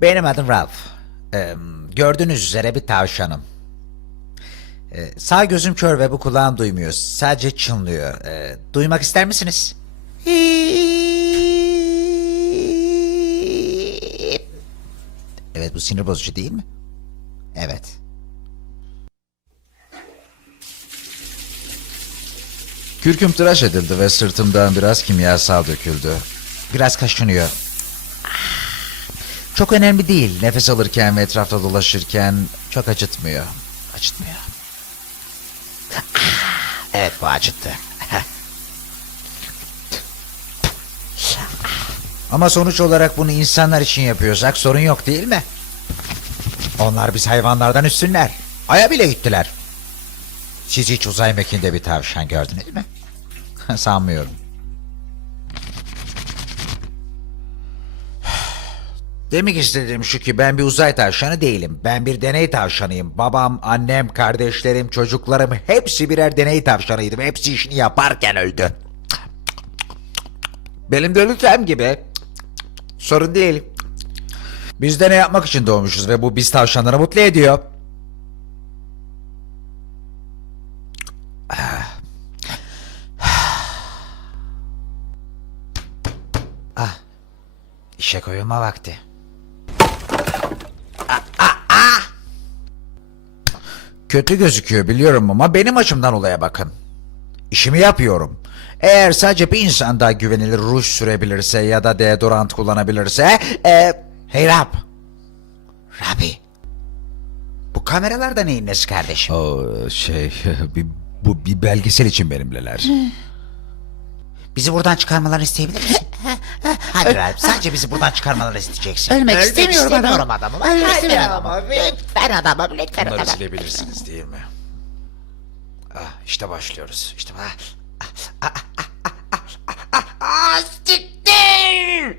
Benim adım Ralph. Ee, gördüğünüz üzere bir tavşanım. Ee, sağ gözüm kör ve bu kulağım duymuyor. Sadece çınlıyor. Ee, duymak ister misiniz? Evet bu sinir bozucu değil mi? Evet. Kürküm tıraş edildi ve sırtımdan biraz kimyasal döküldü. Biraz kaşınıyor. Çok önemli değil. Nefes alırken ve etrafta dolaşırken çok acıtmıyor. Acıtmıyor. Ah, Evet bu acıttı. Ama sonuç olarak bunu insanlar için yapıyorsak sorun yok değil mi? Onlar biz hayvanlardan üstünler. Aya bile gittiler. Siz hiç uzay mekiğinde bir tavşan gördünüz mü? Sanmıyorum. Demek istediğim şu ki ben bir uzay tavşanı değilim. Ben bir deney tavşanıyım. Babam, annem, kardeşlerim, çocuklarım hepsi birer deney tavşanıydı. Hepsi işini yaparken öldü. Benim de lütfen gibi. Sorun değil. Biz deney yapmak için doğmuşuz ve bu biz tavşanları mutlu ediyor. Ah. İşe koyulma vakti. Kötü gözüküyor biliyorum ama benim açımdan olaya bakın. İşimi yapıyorum. Eğer sadece bir insan daha güvenilir ruj sürebilirse ya da deodorant kullanabilirse... E, hey Rab. Rabbi. Bu kameralar da neyin nesi kardeşim? O şey, bir, bu bir belgesel için benimleler. Bizi buradan çıkarmalarını isteyebilir misin? Hadi Ralph sadece bizi buradan çıkarmalarını isteyeceksin. Ölmek istemiyorum adam. adamım. Ölmek istemiyorum. adamım. Lütfen adamım lütfen Bunları adamım. silebilirsiniz değil mi? Ah, işte başlıyoruz. İşte bak. Ah, siktir!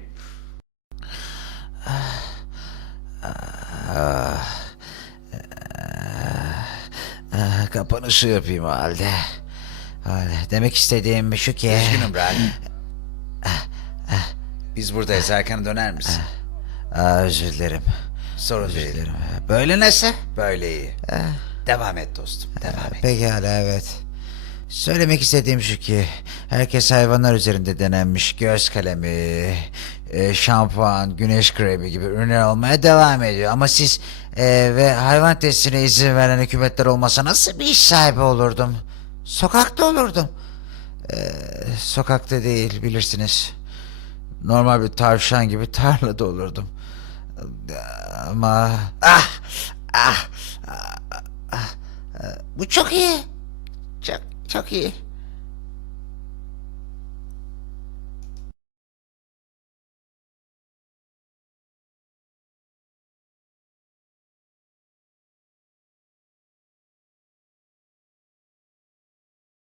Ah, Kapanışı yapayım o halde. Öyle. Demek istediğim şu ki... Üzgünüm Ralph. Biz buradayız. Erken döner misin? Aa, özür dilerim. Sorun değil. Dilerim. Böyle nasıl? Böyle iyi. Devam et dostum. Devam et. Pekala evet. Söylemek istediğim şu ki herkes hayvanlar üzerinde denenmiş göz kalemi, e, şampuan, güneş kremi gibi ürünler almaya devam ediyor. Ama siz e, ve hayvan testine izin veren hükümetler olmasa nasıl bir iş sahibi olurdum? Sokakta olurdum. E, sokakta değil bilirsiniz. Normal bir tavşan gibi tarlada olurdum. Ama ah ah, ah, ah, ah, bu çok iyi. Çok çok iyi.